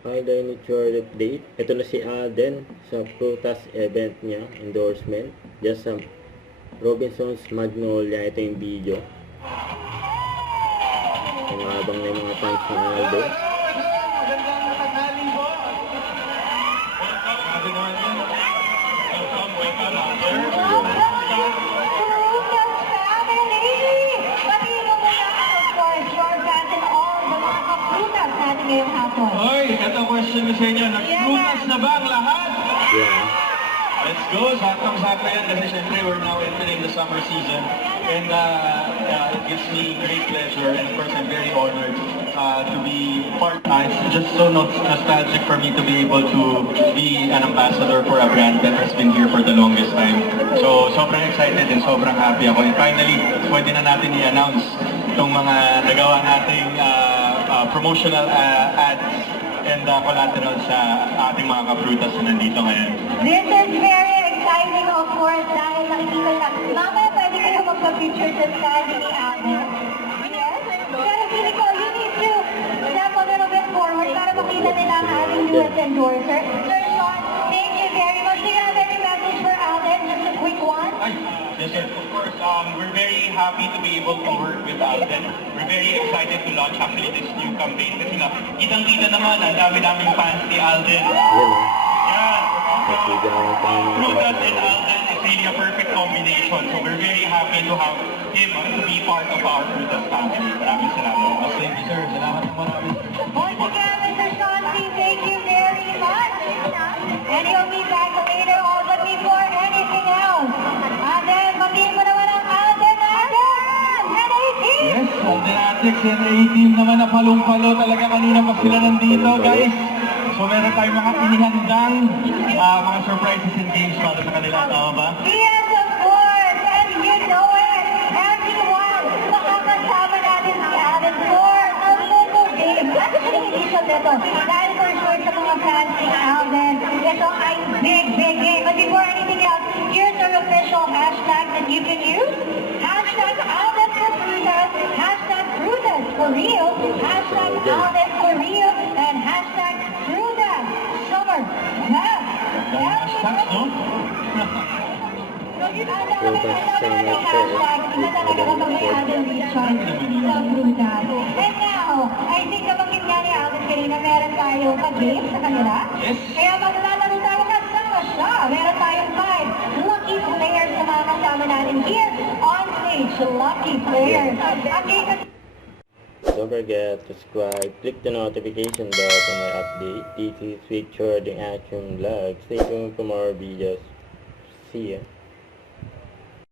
Highlight update. Ito na si Alden sa Prutas event niya, endorsement. Just sa Robinson's Magnolia. Ito yung video. Ang habang na yung mga fans ni Alden. Hoy, ito question ko sa inyo. Nag-prutas na ba ang lahat? Yeah. Let's go. Saktong-sakto yan kasi syempre we're now entering the summer season. And it gives me great pleasure and of course I'm very honored to be part. It's just so nostalgic for me to be able to be an ambassador for a brand that has been here for the longest time. So sobrang excited and sobrang happy ako. And finally, pwede na natin i-announce itong mga nagawa nating promotional ads and collateral sa ating mga kaprutas na nandito ngayon. This is very exciting, of course, dahil nakikita na. Mamaya pwede kayo magpa-picture sa study ni Alden. Yes? Pero feeling ko, you need to step a little bit forward para makita nila ang ating newest endorser. Sir Sean, thank you very much. Do you have any message for Alden? Just a quick one. Yes, sir. Of course, we're very happy to be able to work with Alden. We're very excited to launch actually this new campaign kasi nga, kitang-kita naman, ang dami-daming fans ni Alden. Yan Yes. Prutas and o. Alden is really a perfect combination. So we're very happy to have him to be part of our Prutas family. Maraming salamat. Thank you, sir. Salamat po marami. Once again, Mr. Sean, thank you very much. And he'll be back later on, but before anything else, and then, matiin mo naman ang Alden Adams and A-Team! Yes, Aldenatics and A-Team naman na palong-palo talaga kanina pa sila nandito, guys. So meron tayong mga inihandang mga surprises and games para sa kanila. Tama ba? Yes, of course, and you know it, everyone, makakasama natin si Alden for a local game. Actually, hindi siya dito. Dahil for sure sa mga fans ni Alden, ito ay big game. But before anything else, here's our official hashtag that you can use. Hashtag Alden for Prutas, hashtag Prutas for real, hashtag Alden for real, and hashtag Prutas Summer. Hashtags, no? And now, I think nabanggit nga ni Alden kanina, meron tayong ka-game sa kanila. Yes. Kaya maglalaro tayo kasama siya. Meron tayong 5 lucky players na mga kasama natin here on stage. Lucky players. Okay, Don't forget to subscribe, click the notification bell for my update. This is Sweet Trading Action Vlog. Stay tuned for more videos. See ya.